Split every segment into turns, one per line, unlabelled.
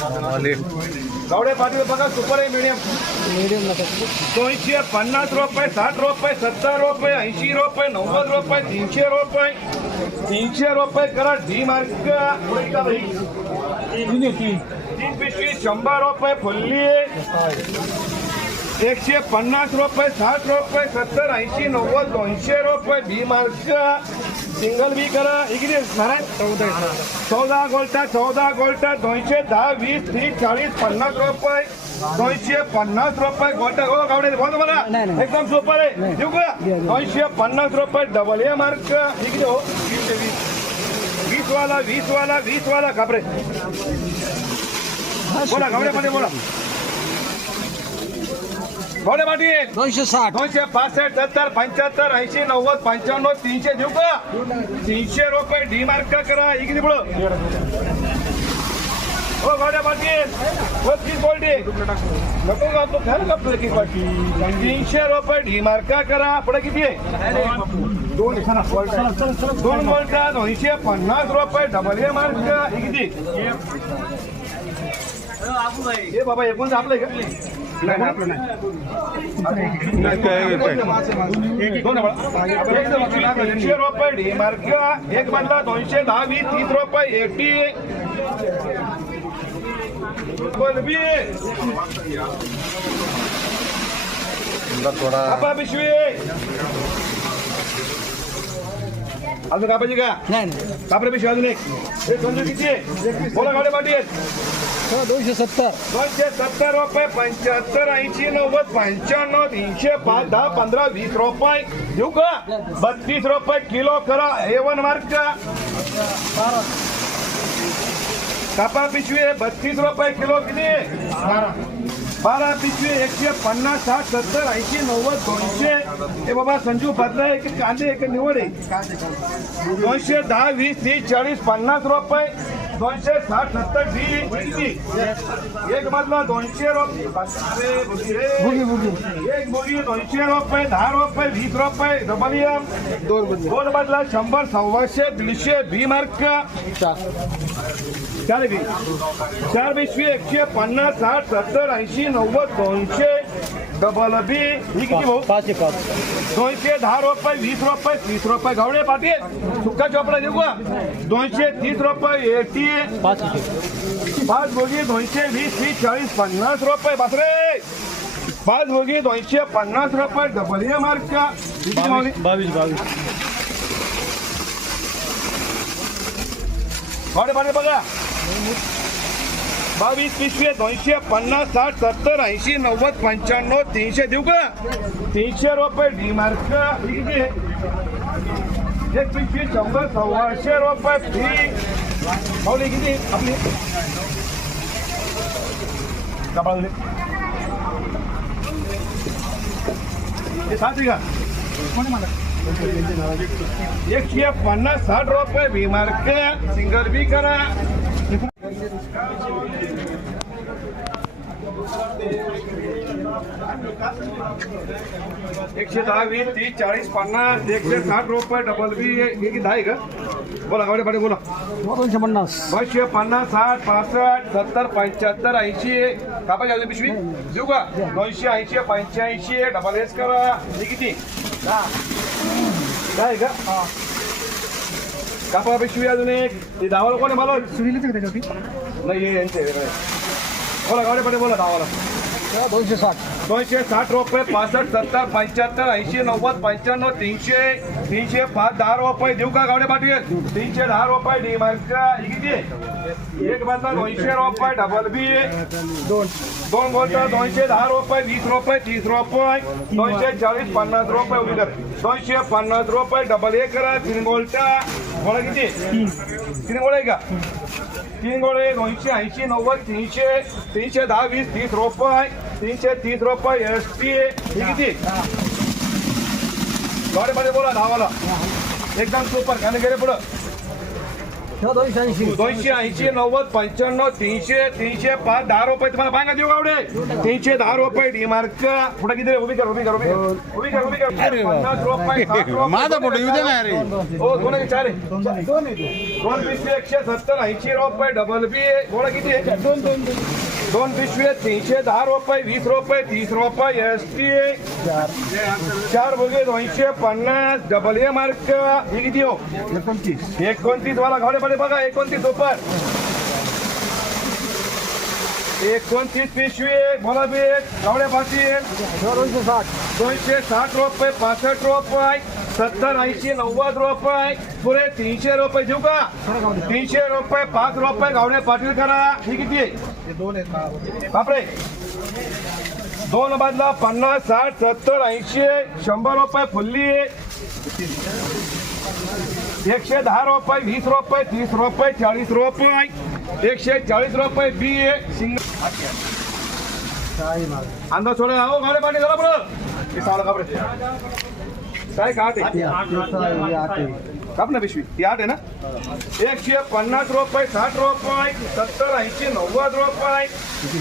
Mark इकडे माऊली पंधरा गावडे पाटील बघा सुपर आहे मीडियम दोनशे पन्नास रुपये साठ रुपये सत्तर रुपये ऐंशी रुपये नव्वद रुपये तीनशे रुपये तीनशे रुपये करा डी मार्क पुढे का बाई? तीन पिशवी शंभर रुपये फुल्ली एकशे पन्नास रुपये साठ सिंगल बी करा. इकडे चौदा चौदा गोल्टा चौदा गोल्टा दोनशे दहा वीस तीस चाळीस पन्नास रुपये. दोनशे पन्नास रुपये गोल्टा हो गावडे बोल मला एकदम सोपं आहे. देऊ का? दोनशे पन्नास रुपये डबल ए मार्क इकडे हो वीस ते वीस. वीस वाला वीस वाला वीस वाला घाबरे. बोला गावड्यामध्ये बोला. थोडे पाटील.
दोनशे साठ.
दोनशे पासष्ट सत्तर पंच्याहत्तर ऐंशी नव्वद पंच्याण्णव तीनशे देऊ का? तीनशे रुपये डी मार्क करा. इकडे पुढं हो गाड्या पाटील. हो बोलडी नको का तो खाल का आपलं की पाटील तीनशे रुपये डी मार्क करा. पुढे किती आहे? दोन. दोन बोलटा दोनशे पन्नास रुपये डबल ए मार्क हे किती? हे बाबा एकूण आपलं दोनशे रुपये डी मार्क एक बदला दोनशे दहा वीस तीस रुपये एटी आपा पिशवी अजून कापायची का कापरे पिशवी अजून एक हे किती? बोला गाडी
हो, दोनशे सत्तर.
दोनशे सत्तर रुपये पंच्याहत्तर ऐंशी नव्वद पंच्याण्णव तीनशे पाच दहा पंधरा वीस रुपये. देऊ का? बत्तीस रुपये किलो करा एवन मार्क कापा पिशवी बत्तीस रुपये किलो किती बारा पिशवी एकशे पन्नास साठ सत्तर ऐंशी नव्वद दोनशे. हे बाबा संजू बदला एक कांदे एक निवड आहे? दोनशे दहा वीस तीस चाळीस पन्नास रुपये. दोनशे साठ सत्तर डी? एक मधला दोनशे रुपये एक बोगी दोनशे रुपये दहा रुपये वीस रुपये एम
दोन बदला
शंभर सव्वाशे दीडशे बी मार्क. चार. बी. चार पिशवी एकशे पन्नास साठ सत्तर ऐंशी नव्वद दोनशे. डबल बी ही किती भाऊ.
पाचशे पाच
दोनशे दहा रुपये वीस रुपये तीस रुपये गावडे पाटील. सुक्का चोपडा देऊ का दोनशे तीस रुपये एटी. पाच बोगी दोनशे वीस तीस चाळीस पन्नास रुपये बापरे पाच बोगी दोनशे पन्नास रुपये डबल ए मार्क किती माऊली?
बावीस बावीस.
भाडे भाडे बघा. बावीस पिशवी दोनशे पन्नास साठ सत्तर ऐंशी नव्वद पंच्याण्णव तीनशे. देऊ का? तीनशे रुपये डी मार्क एक पिशवी शंभर सव्वाशे रुपये फी पावली किती? आपली. कपाळले. हे का? एकशे पन्नास साठ रुपये बी मार्क सिंगल बी करा. एकशे दहा वीस तीस चाळीस पन्नास एकशे साठ रुपये डबल बी हे किती दहा आहे का? बोला गावडे पाडे बोला.
दोनशे पन्नास.
दोनशे पन्नास साठ पासष्ट सत्तर पंच्याहत्तर ऐंशी कापायची अजून पिशवी? देऊ का? दोनशे ऐंशी पंच्याऐंशी डबल एस करा. हे किती? दहा. आहे का? कापा पिशवी अजून एक. ते दहावाला कोण आहे मला नाही हे यांचे. बोला गावडे पाटे बोला दहावाला
दोनशे साठ.
दोनशे साठ रुपये, पासष्ट, सत्तर, पंच्याहत्तर, ऐंशी, नव्वद, पंच्याण्णव, तीनशे तीनशे पाच, दहा रुपये. देऊ का गावडे पाटील? तीनशे, दहा रुपये, डी मार्क. ही किती? एक बदला दोनशे रुपये डबल बी
दोन
दोन बोलतो, दोनशे दहा रुपये, वीस रुपये, तीस रुपये. दोनशे चाळीस, पन्नास रुपये उभी दोनशे पन्नास रुपये डबल एक करा, तीन गोलटा गोळा किती? तीन गोळे का? तीन गोळे दोनशे ऐंशी, नव्वद, तीनशे तीनशे दहा, वीस, तीस रुपये. तीनशे तीस रुपये एस टी ही किती? गाडीमध्ये बोला दहावाला एकदम सुपर खाणे गेले पुढं.
दोनशे ऐंशी.
दोनशे ऐंशी नव्वद पंच्याण्णव तीनशे तीनशे पाच दहा रुपये. तुम्हाला सांगा देऊ गावडे तीनशे दहा रुपये डीमार्क पुढे किती? उभी कर उभी कर उभी कर. उभी कर उभी कर. पन्नास रुपये.
माझा फोटो येऊ दे ना अरे.
हो दोन आहे, चार आहे. दोन एकशे सत्तर ऐंशी रुपये डबल बी गोळा किती आहे? दोन दोन. दोन पिशवी तीनशे दहा रुपये वीस रुपये तीस रुपये एस टी चार बघे दोनशे पन्नास डबल ए मार्क ही किती हो
एकोणतीस
एकोणतीस वाला घावडे पडे बघा एकोणतीस रुपये एकोणतीस पिशवी बोला एक गावडे पाटील
हा दोनशे साठ
दोनशे साठ रुपये पासष्ट रुपये सत्तर ऐंशी नव्वद रुपये. पुरे तीनशे रुपये देऊ का? तीनशे रुपये पाच रुपये गावडे पाटील करा. ही किती आहे.
दोन आहेत
बापरे. दोन बाजला पन्नास साठ सत्तर ऐंशी शंभर रुपये फुल्ली. एकशे दहा रुपये वीस रुपये तीस रुपये चाळीस रुपये. एकशे चाळीस रुपये बी ए सिंगल अंदाज सोडा. हो गाडे पाणी झाला बरं काय काट आहे काप ना पिशवी. ती आठ आहे ना? एकशे पन्नास रुपये साठ रुपये सत्तर ऐंशी नव्वद रुपये.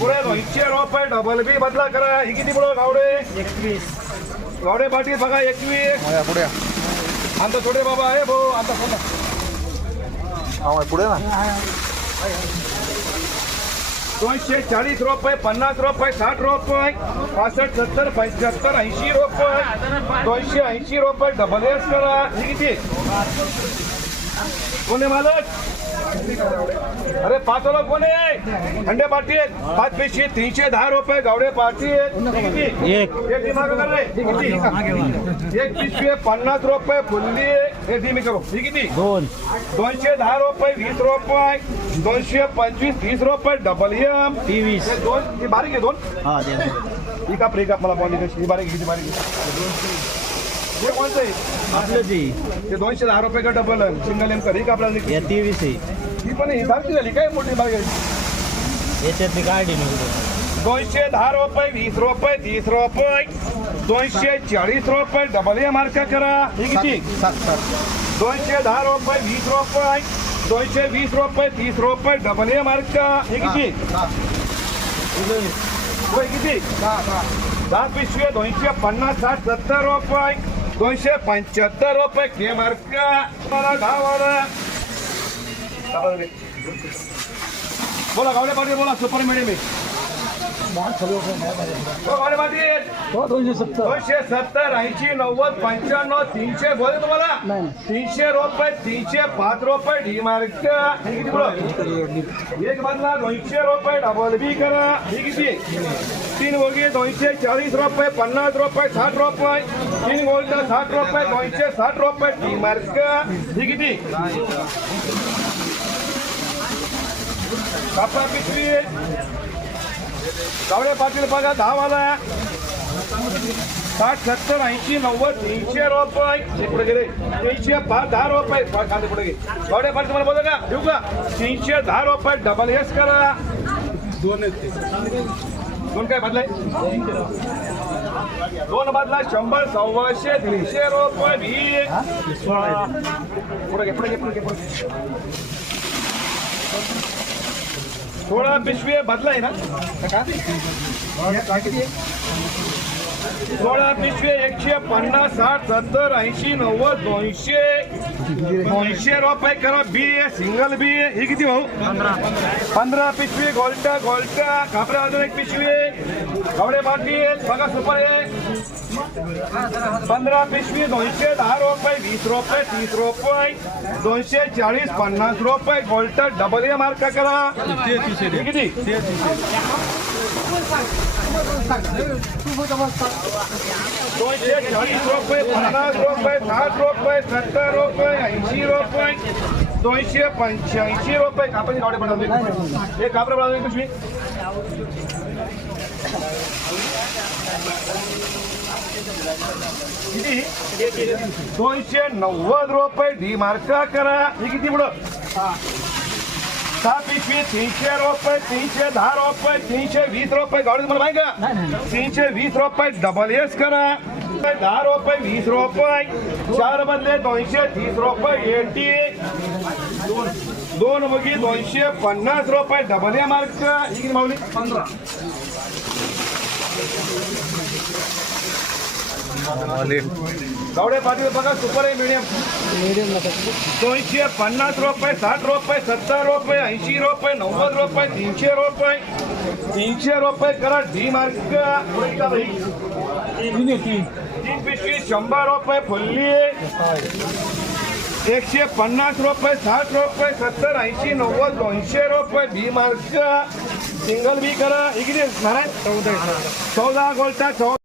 पुढे दोनशे रुपये डबल बी बदला करा. ही किती पुढं गावडे?
एकवीस.
गावडे पाटील बघा एकवीस.
पुढे
आता थोडे बाबा आहे भाऊ आता
पुढे ना.
दोनशे चाळीस रुपये पन्नास रुपये साठ रुपये पासष्ट सत्तर पंच्याहत्तर ऐंशी रुपये दोनशे ऐंशी रुपये डबल एस करा. किती? कोणी मालक? अरे पाच वाला कोण आहे? अंडे पाटी आहेत पाच पेशी तीनशे दहा रुपये गावडे पाटी आहेत किती?
एक.
किती पिशवी पन्नास रुपये फुल्ली हे धीमी करू. ही किती?
दोन.
दोनशे दहा रुपये वीस रुपये. दोनशे पंचवीस तीस रुपये डबल एम
तेवीस
दोन? ही बारीक आहे दोन?
हा
का का मला बॉन्डी कशी ही बारीक ही बारीक. हे कोणतं आहे
आपलं ती
ते दोनशे दहा रुपये का डबल सिंगल एम कर ही का आपल्याला
या तेवीस आहे.
ही पण ही बारकी झाली काय मोठी बारीक आहे?
याच्यातली गाडी निघतो
दोनशे दहा रुपये वीस रुपये तीस रुपये दोनशे चाळीस रुपये. डबल एम मार्क करा. ही किती? दोनशे दहा रुपये वीस रुपये दोनशे वीस रुपये तीस रुपये. डबल ए मार्क हे किती? होय किती? दहा पिशवी दोनशे पन्नास साठ सत्तर रुपये. दोनशे पंच्याहत्तर रुपये के? मार्क मला गावाला बोला गावडे पाटील बोला सुपर मिडियम
दोनशे सत्तर.
दोनशे सत्तर ऐंशी नव्वद पंच्याण्णव तीनशे बोले तुम्हाला. तीनशे रुपये तीनशे पाच रुपये डी मार्क किती? एक बदला दोनशे रुपये डबल बी करा. ही किती? तीन गोळी दोनशे चाळीस रुपये पन्नास रुपये साठ रुपये तीन गोल्ड साठ रुपये दोनशे साठ रुपये डी मार्क ही किती? कापडा पिशवी गावडे पाटील बघा दहा वाला साठ सत्तर ऐंशी नव्वद तीनशे रुपये. पुढे गेले. तीनशे पाच दहा रुपये. खाते पुढे गे गावडे पाटील तुम्हाला बोला का? ठेवू का? तीनशे दहा रुपये. डबल एस करा. दोन दोन काय बदलाय? दोन बदला शंभर सव्वाशे दीडशे रुपये. पुढे घे पुढे घे पुढे घे पुढे थोडा पिशवी बदलाय ना? सोळा पिशवी एकशे पन्नास साठ सत्तर ऐंशी नव्वद दोनशे दोनशे रुपये करा. बी आहे सिंगल बी आहे ही किती भाऊ? पंधरा. पिशवी गोल्टा गोल्टा. कापडा अजून एक पिशवी. कवडे पाटील बघा सुपर आहे पंधरा पिशवी दोनशे दहा रुपये वीस रुपये तीस रुपये दोनशे चाळीस पन्नास रुपये गोल्टर डबल ए मार्क करा. किती? दोनशे चाळीस रुपये पन्नास रुपये साठ रुपये सत्तर रुपये ऐंशी रुपये दोनशे पंच्याऐंशी रुपये. कापडी गावडे पडतात हे कापडे पडतात पिशवी. किती दोनशे नव्वद रुपये डी मार्क करा. हे किती पुढं? सहा पिशवी तीनशे रुपये तीनशे दहा रुपये तीनशे वीस रुपये. गाडी तुम्हाला माहिती का? तीनशे वीस रुपये डबल एस करा. दहा रुपये वीस रुपये. चार बदले दोनशे तीस रुपये एटी दोन मुगी दोनशे पन्नास रुपये डबल ए मार्क. पंधरा. गावडे पाटील बघा सुपर आहे मिडियम दोनशे पन्नास रुपये साठ रुपये सत्तर रुपये ऐंशी रुपये नव्वद रुपये तीनशे रुपये. तीनशे रुपये करा डी मार्क तीन पिशवी शंभर रुपये फुल्ली. एकशे पन्नास रुपये साठ रुपये सत्तर ऐंशी नव्वद दोनशे रुपये बी मार्क सिंगल बी करा. इकडे महाराज चौदा चौदा गोल्टा चौदा